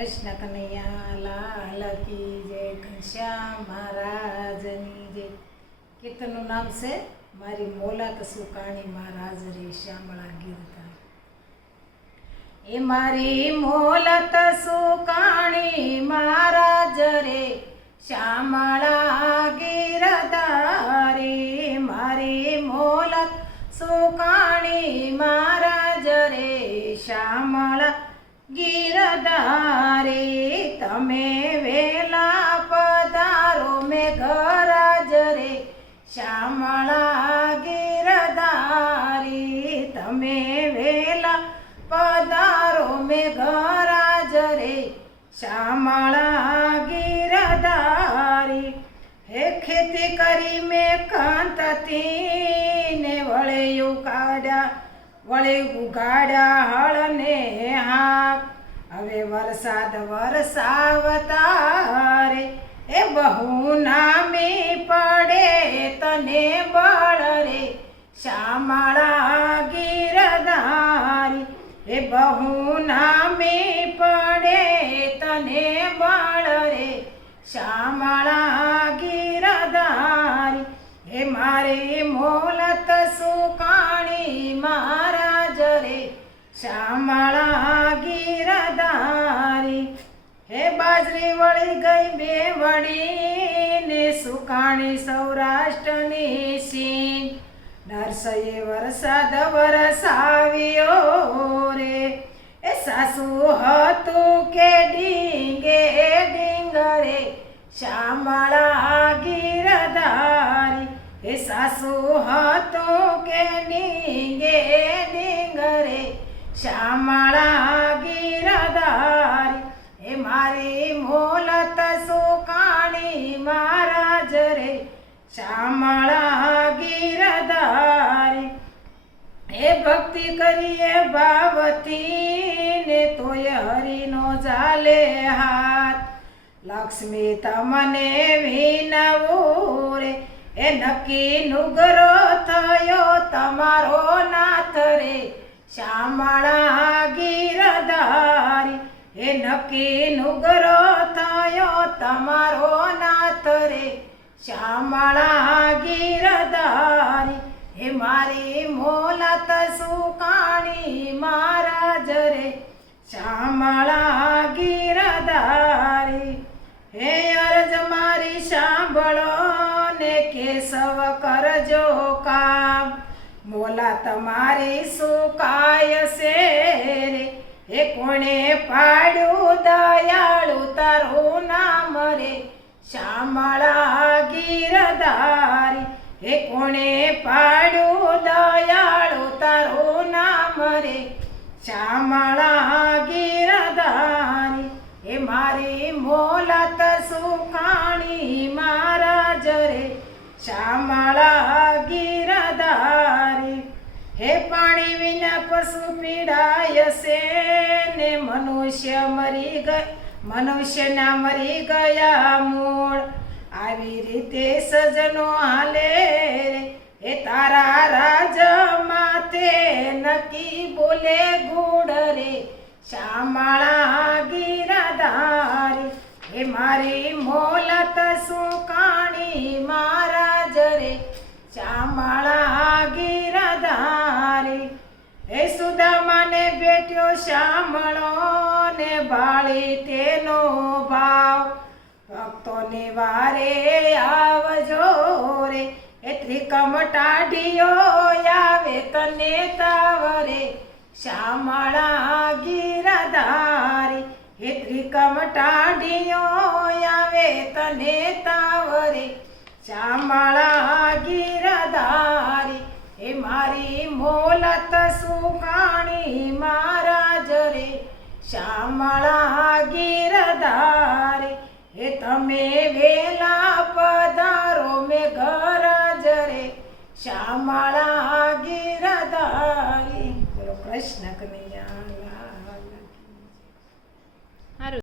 કૃષ્ણ કનૈયા લાલ કી જય, ઘનશ્યામ મહારાજની જય. કીર્તનનું નામ છે મારી મોલાત સુકાણી મહારાજ રે શ્યામળા ગીરતા એ મારી મોલત સુકાણી મહારાજ રે શ્યામળા ગીરધારે. મારી મોલત સુકાણી મહારાજ રે શ્યામળા ગીરધારે તમે વેલા પધારો મે ઘરાજ રે. શ્યામળા ગીરધારી તમે વેલા પધારો મે ઘરાજ રે. શ્યામળા ગીરધારી, હે ખેતી કરી મેં કાંતતી ને વળેયું કાઢ્યા વળે ઉગાડ્યા હળને હાક. હવે વરસાદ વરસાવતા રે એ બહુ નામે પડે તને બળ રે. શ્યામળા ગીરધારી, એ બહુ નામે પડે તને બળ રે. શ્યામળા ગીરધારી હે મારે મોલત સુકાણી રે શ્યામળા ગીરધારી હે બાજરી વળી ગઈ બે વળી ને સુકાણી સૌરાષ્ટ્રની સી નરસયે વરસાદ વરસાવ્યો રે. એ સાસુ હતું કે ડીંગે ડીંગરે. શ્યામળા ગીરધારી એ સાસુ હતું કે ડીંગે શ્યામળા ગીરધારી એ મારી મોલત સુકાણી મહારાજ રે. શ્યામળા ગીરધારી એ ભક્તિ કરીએ ભાવથી ને તોય હરિનો ચાલે હાથ. લક્ષ્મી તમને વિનવું એ નક્કી નુગરો થયો તમારો નાથ રે. શ્યામળા ગીરધારી એ નક્કી નુગરો થયો તમારો નાથ રે. શ્યામળા ગીરધારી હે મારી મોલત સુકાણી મહારાજ રે. શ્યામળા ગીરધારી હે અરજ મારી સાંભળો ને કેશવ કરજો કામ મોલા તમારી સુકાય છે રે? હે કોણે પાડ્યું દયાળુ તારું નામ રે? શ્યામળા ગીરધારી હે કોણે પાડ્યું દયાળુ તારું નામ રે? શ્યામળા ગીરધારી હે મારી મોલત સુકાણી મહારાજ રે? શ્યામળા ગીરધારી હે પાણી વિના પશુ પીડાય છે ને મનુષ્ય મરી ગય મનુષ્યના મરી ગયા મૂળ. આવી રીતે સજનો હાલે હે તારા રાજ માથે નકી બોલે ગુડ રે. શ્યામાળા ગીરાધારી, હે મારી બેટ્યો સાંભળો ને બાળી તેનો ભાવ. ભક્તોને વારે આવજો રે એ ત્રિકમ ટાઢીઓ આવે તને તાવરે. શ્યામળા ગીરધારી હે ત્રિકમ ટાઢીઓ આવે તને તાવરે. શ્યામળા ગીરધારી એ મારી મોલત સુકાણી રે શ્યામળા ગીરધારી હે તમે વેલા પધારો મે ઘર જરે. શ્યામળા ગીરધારી બોલો કૃષ્ણ કનૈયા.